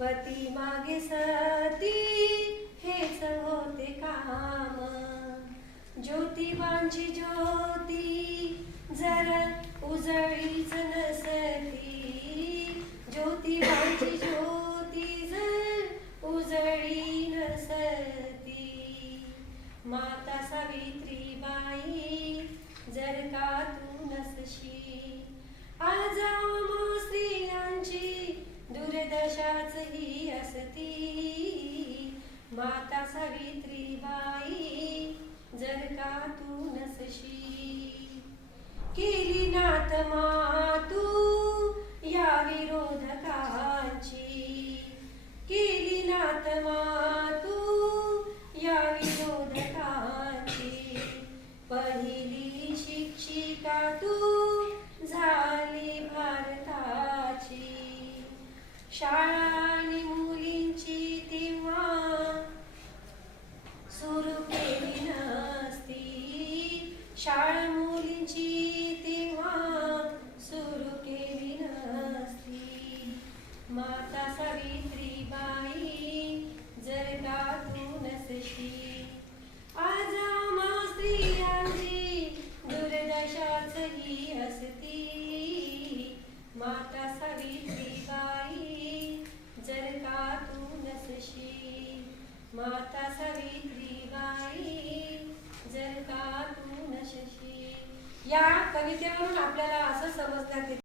पती मागे सती हेच होते काम. ज्योतिबांची ज्योती जर उजळीच नसती, ज्योतिबांची ज्योती जर उजळी नसती. माता सावित्रीबाई जर का तू नसशी, आज स्त्रियांची दुर्दशाच ही असती. माता सावित्रीबाई जर का तू नसशी, केली नात मातू या विरोधकांची, केली नात मातू या विरोधकांची. पहिली शिक्षिका तू झाली भारताची. शाळा आणि मुलींची तेव्हा सुरू केली नसती, शाळा मुलींची तेव्हा सुरू केली नसती. माता सावित्रीबाई जर का तू नसशी, आज आम्हा स्त्रियांची दुर्दशाच ही असती. माता सावित्रीबाई जर का तू नसशी, माता सावित्रीबाई जर का तू नसशी. या कवितेवरून आपल्याला असं समजण्यात येते